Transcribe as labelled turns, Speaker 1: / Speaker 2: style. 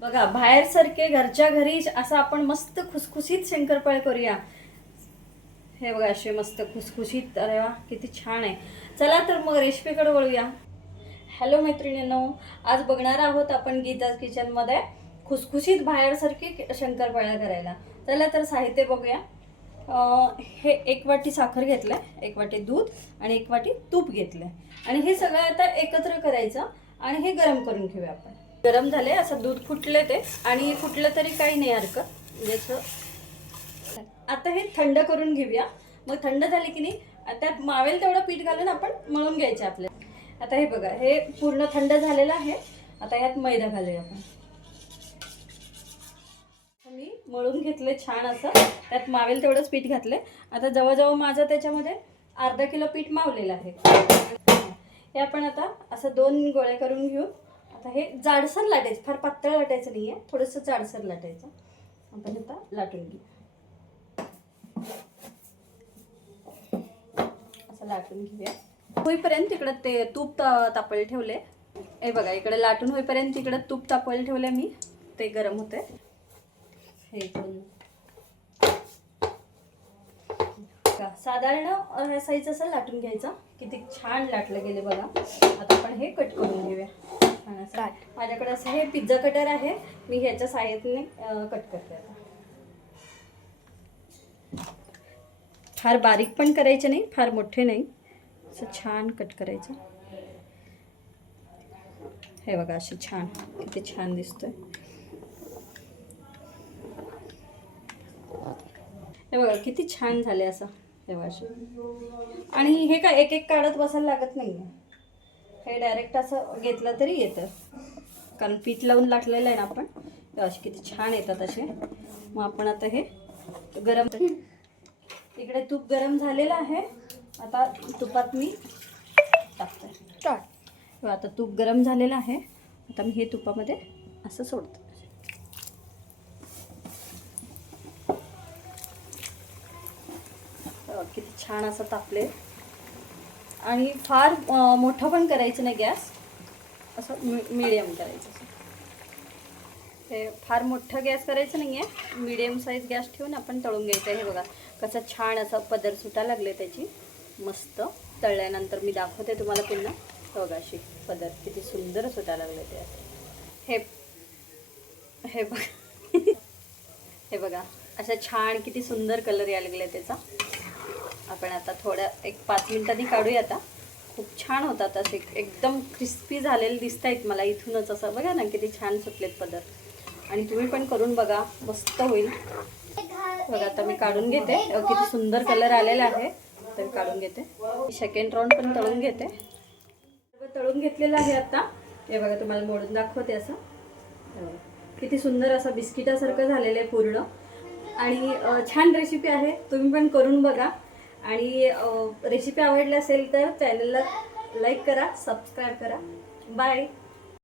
Speaker 1: बघा बाहेरसारखे घरच्या घरी असं आपण मस्त खुसखुशीत शंकरपाळे करूया. हे बघा असे मस्त खुसखुशीत अरे वा किती छान आहे. चला तर मग रेसिपीकडे वळूया. हॅलो मैत्रिणींनो आज बघणार आहोत आपण गीताज किचनमध्ये खुसखुशीत बाहेरसारखे शंकरपाळ्या करायला. चला तर साहित्य बघूया. हे एक वाटी साखर घेतलंय एक वाटी दूध आणि एक वाटी तूप घेतलंय. आणि हे सगळं आता एकत्र करायचं आणि हे गरम करून घेऊया आपण. गरम झाले असं दूध फुटले ते. आणि फुटलं तरी काही नाही हरकत. म्हणजे असं आता हे थंड करून घेऊया. मग थंड झाले की नाही त्यात मावेल तेवढं पीठ घालून आपण मळून घ्यायचे आपले आता हे बघा हे पूर्ण थंड झालेलं आहे. आता यात मैदा घालूया आपण. मी मळून घेतले छान असं. त्यात मावेल तेवढंच पीठ घातले आता जवळजवळ माझं त्याच्यामध्ये अर्धा किलो पीठ मावलेलं आहे. हे आपण आता असं दोन गोळे करून घेऊ. आता हे जाडसर लाटायचं. फार पातळ लाटायचं नाही आहे थोडंसं जाडसर लाटायचं. आपण आता लाटून घेऊ. असं लाटून घेऊया. होईपर्यंत इकडं ते तूप तापल ठेवले. हे बघा इकडे लाटून होईपर्यंत इकडं तूप तापले ठेवले मी. ते गरम होते हे पण का साधारण साईज असं लाटून घ्यायचं. किती छान लाटलं गेले बघा. आता आपण हे कट करून घेऊया. छान असं. माझ्याकडे असं हे पिझ्झा कटर आहे. मी ह्याच्या साह्याने कट करते आता. फार बारीक पण करायचे नाही फार मोठे नाही. असं छान कट करायचं. हे बघा असे छान किती छान दिसतंय. हे बघा किती छान झाले असं. असे आणि हे काय एक एक काढत बसायला लागत नाही हे डायरेक्ट असं घेतलं तरी येतं. कारण पीठ लावून लाटलेलं आहे ना आपण ते असे किती छान येतात असे. मग आपण आता हे गरम इकडे तूप गरम झालेलं आहे. आता तुपात मी टाकते. आता तूप गरम झालेलं आहे. आता मी हे तुपामध्ये असं सोडते. किती छान असं तापले आणि फार मोठं पण करायचं नाही गॅस. असं मी मिडियम करायचं असं. हे फार मोठं गॅस करायचं नाही आहे मिडियम साईज गॅस ठेवून आपण तळून घ्यायचं आहे. हे बघा कसं छान असं पदर सुटा लागले त्याची. मस्त. तळल्यानंतर मी दाखवते तुम्हाला पुन्हा. बघा अशी पदर किती सुंदर सुटा लागले ते हे हे बघा. हे बघा असं छान किती सुंदर कलर यायला लागले त्याचा. आपण आता थोड्या एक पाच मिनिटांनी काढूया आता. खूप छान होतात असे एकदम क्रिस्पी झालेले दिसत आहेत मला इथूनच असं. बघा ना किती छान सुटलेत पदर. आणि तुम्ही पण करून बघा मस्त होईल. बघा आता मी काढून घेते. किती सुंदर कलर आलेला आहे. तर काढून घेते. सेकंड राऊंड पण तळून घेते. तळून घेतलेलं आहे आता. हे बघा तुम्हाला मोडून दाखवते असं. किती सुंदर असं बिस्किटासारखं झालेलं आहे पूर्ण. आणि छान रेसिपी आहे. तुम्ही पण करून बघा. आणि रेसिपी आवडली असेल तर चॅनलला लाईक करा सबस्क्राईब करा. बाय